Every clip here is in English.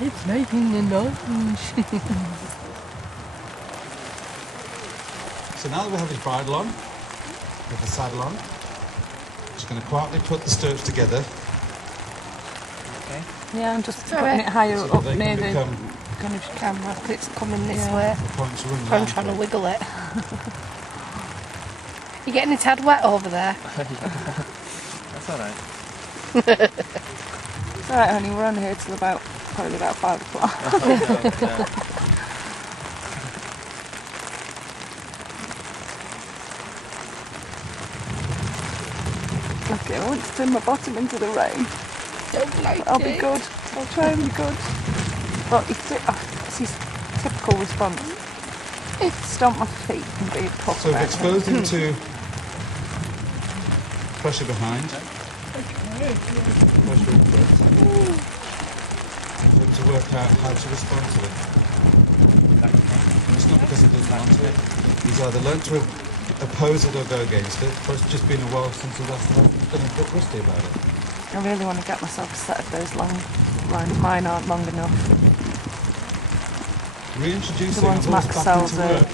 It's making the noise. So now that we have his bridle on, with the saddle on, just going to quietly put the stirrups together. Okay. Yeah, I'm just putting it higher So up they near can the become kind of camera. It's coming this Yeah. way. the points to run I'm down trying to through. wiggle it. You're getting a tad wet over there. That's alright. It's alright, honey, we're on here till probably about 5 o'clock. Okay, I want to turn my bottom into the rain. Don't like I'll it. be good. I'll try and be good. But it's his typical response. Stomp my feet and be a puff. So we've exposed him to pressure behind, pressure in front. For him to work out how to respond to it. And it's not because he doesn't want to. He's either learnt to oppose it or go against it, or it's just been a while since he last time. He's been a bit rusty about it. I really want to get myself a set of those long lines. Mine aren't long enough. Reintroducing The ones a horse back Maxwell's into work.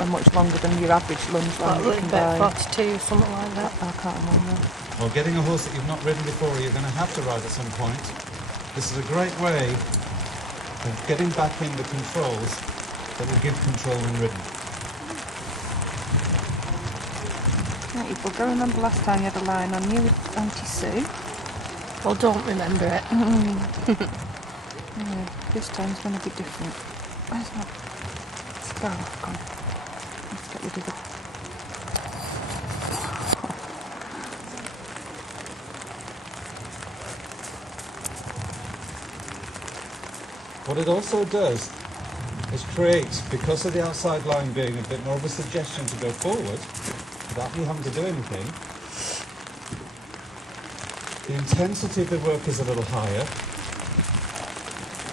are much longer than your average lunge line you can buy. 42, something like that. I can't remember. Or getting a horse that you've not ridden before, or you're going to have to ride at some point. This is a great way of getting back in the controls that will give control when ridden. Right, you bugger, remember last time you had a line on you with Auntie Sue? Well, don't remember it. Yeah, this time's going to be different. Where's my scarf gone? Let's get rid of it. What it also does is create, because of the outside line being a bit more of a suggestion to go forward, without you having to do anything, the intensity of the work is a little higher,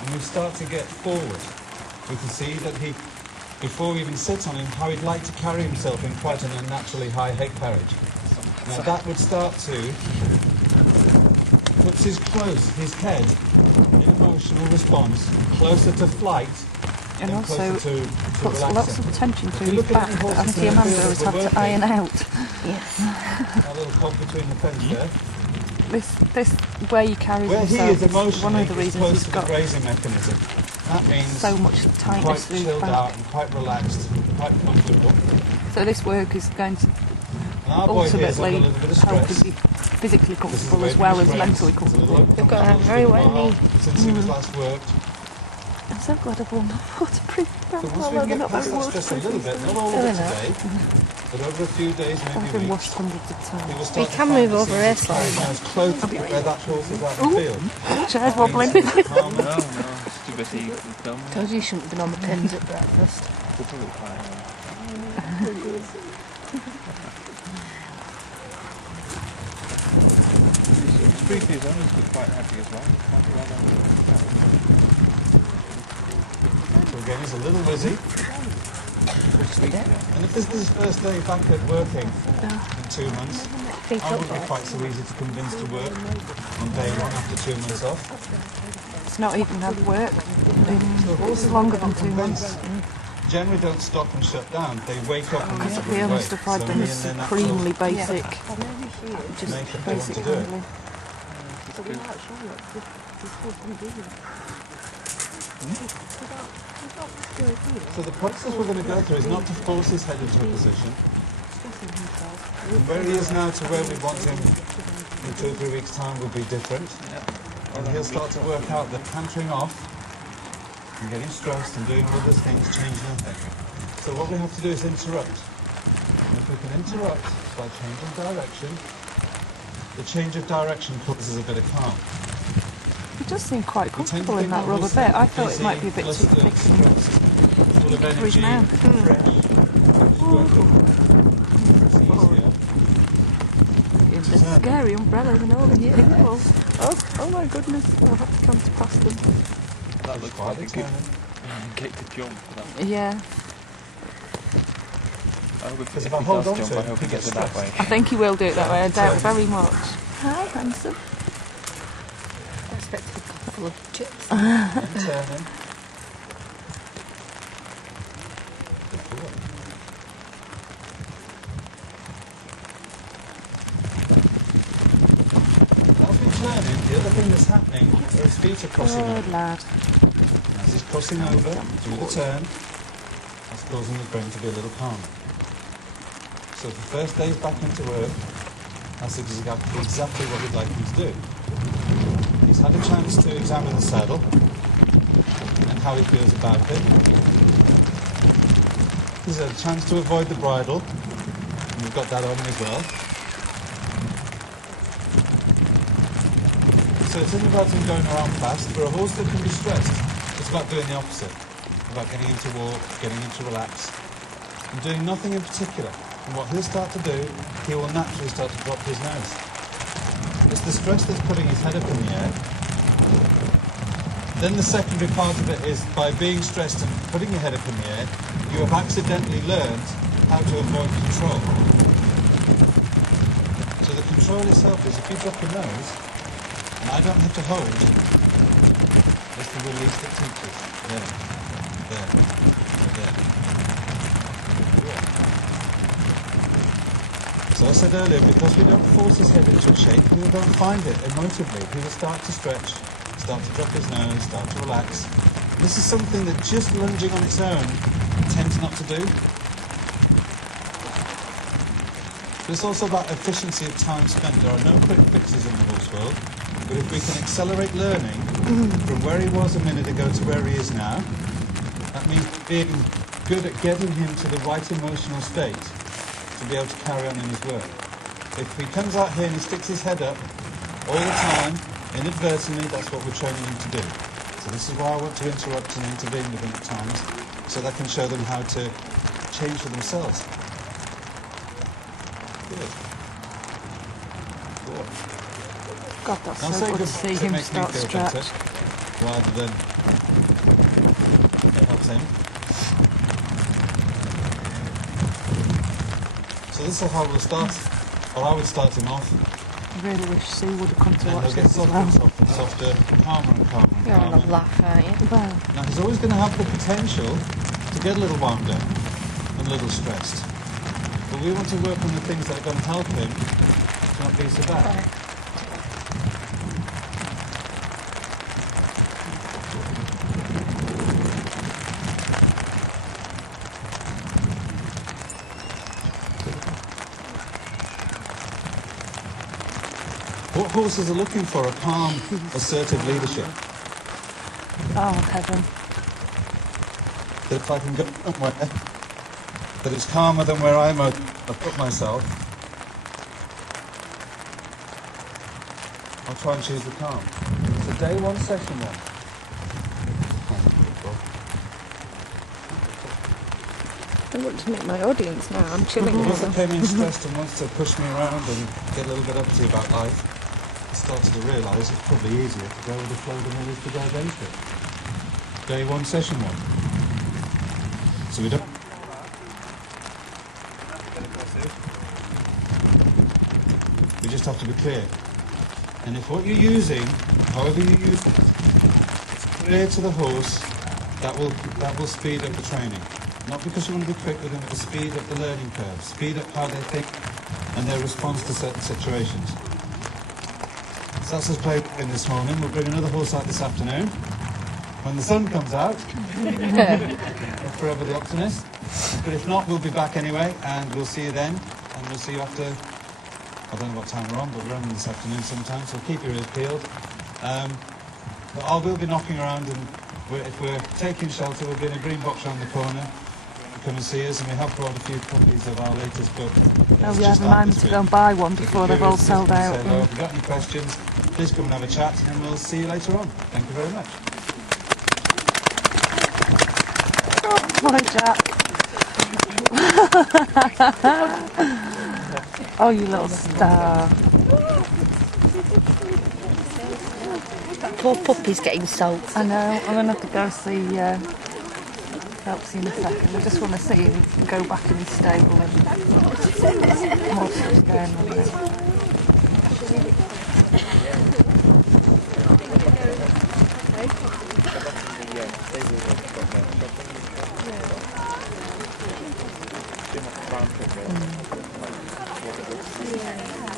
and we start to get forward. We can see that he, before we even sit on him, how he'd like to carry himself in quite an unnaturally high head carriage. Now that would start to put his head in emotional response closer to flight And and also closer to puts lots relaxing. of tension to If you his look at back any that horses Auntie in the Amanda field has that had we're to iron working, out. Yes. that little cock between the pens there. This way he carries Where he himself is is one emotionally of the is reasons close he's to the got grazing mechanism. That means so much quite tightness through his chilled back. out and quite relaxed, quite comfortable. So this work is going to And our boy here is under a ultimately little bit of help him stress. be physically This is the comfortable way as well he as was mentally raised. He's a little comfortable. You've got a uncomfortable. very It's been wet a while knee. since he was last worked. I'm so glad I've worn my waterproof So belt, once we although can they're get not past very that stress a waterproof. little bit, not all of it Fair today, but over a few days, I've maybe been weeks, washed hundreds of he times. will You start to can find move it's over easy here to carry slightly. him as close to where that horse is out in the field. Chair wobbling. No, it's too busy filming. Told you you shouldn't have been on the pins at breakfast. We'll probably fine. Briefly as well, it's quite heavy as well. Might be well done. So again, he's a little busy. And if this is his first day back at working in 2 months, Feet I up, wouldn't be right? quite so easy to convince to work on day one after 2 months off. It's not even had work So in horses longer that than 2 months. generally don't stop and shut down. They wake up and Because make the only stuff I've done is supremely basic. Just make up they want basic to do it. handling. So the process we're going to go through is not to force his head into a position. From where he is now to where we want him in 2 or 3 weeks' time will be different. And he'll start to work out that cantering off and getting stressed and doing all those things change nothing. So what we have to do is interrupt. And if we can interrupt by changing direction, the change of direction causes a bit of calm. He does seem quite We tend to comfortable in think that that rubber horses bit. I are thought it might be a bit busy, too thick and full of for his energy, mouth. fresh. It's easier. There's a scary umbrella and all these people. Oh my goodness, I'll have to come to past them. That looks like a good gate to jump. Yeah, I hope Because if if I he hold does on jump, to I it, hope he he gets gets it that way. I think he will do it that way. I doubt very much. Hi, handsome. I expected a cup full of chips. And turning. Good boy. Whilst he's learning, the other thing that's happening is his feet are crossing Good over. lad. As he's crossing over through the turn, that's causing his brain to be a little calmer. So the first days back into work, that's exactly what we'd like him to do. He's had a chance to examine the saddle and how he feels about it. He's had a chance to avoid the bridle, and we've got that on him as well. So it's not about him going around fast. For a horse that can be stressed, it's about doing the opposite. About getting him to walk, getting him to relax, and doing nothing in particular. And what he'll start to do, he will naturally start to drop his nose. It's the stress that's putting his head up in the air. Then the secondary part of it is by being stressed and putting your head up in the air, you have accidentally learned how to avoid control. So the control itself is if you drop your nose, and I don't have to hold, it's the release that teaches. There, there, there. So I said earlier, because we don't force his head into a shape, he will go and find it emotively. He will start to stretch, start to drop his nose, start to relax. This is something that just lunging on its own tends not to do. But it's also about efficiency of time spent. There are no quick fixes in the horse world, but if we can accelerate learning from where he was a minute ago to where he is now, that means being good at getting him to the right emotional state to be able to carry on in his work. If he comes out here and he sticks his head up all the time, inadvertently, that's what we're training him to do. So this is why I want to interrupt and intervene with them at times, so that I can show them how to change for themselves. Good. Good. God, that's Now so say good to good see to him make me start feel stretch. better, rather than it helps him. So this is how we'll start, or I would start him off. I really wish Sue would have come to And watch he'll get this as softer well. and softer and softer, calmer and calmer and You're on a calmer. laugh, aren't you? Well, Now he's always going to have the potential to get a little wound up and a little stressed. But we want to work on the things that are going to help him to not be so bad. What horses are looking for are calm, assertive leadership. oh heaven. That if I can go somewhere that it's calmer than where I've put myself, I'll try and choose the calm. So day one, session one. I want to meet my audience now. I'm chilling The with horse that them. came in stressed and wants to push me around and get a little bit uppity about life, I started to realise it's probably easier to go with the flow than it is to go against it. Day one, session one. So we don't... We just have to be clear. And if what you're using, however you use it, is clear to the horse, that will speed up the training. Not because you want to be quick with them, but to speed up the learning curve, speed up how they think and their response to certain situations. So that's us playing in this morning. We'll bring another horse out this afternoon. When the sun comes out, we're forever the optimist. But if not, we'll be back anyway, and we'll see you then. And we'll see you after, I don't know what time we're on, but we're on this afternoon sometime, so keep your ears peeled. But I will be knocking around, and if we're taking shelter, we'll be in a green box around the corner. Come and see us, and we have brought a few copies of our latest book. Oh yeah, remind me to go and buy one before they've all sold out. If you've got any questions, please come and have a chat, and we'll see you later on. Thank you very much. Hi, Jack. Oh, you little star. That poor puppy's getting sold. I know, I'm going to have to go see Phelps in a second. I just want to see him go back in his stable and more stuff going on there.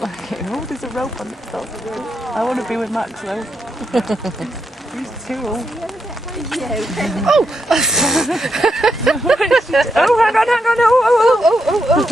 Okay, oh, there's a rope on the top. I want to be with Maxwell. He's too old. Oh! Oh, hang on. Oh.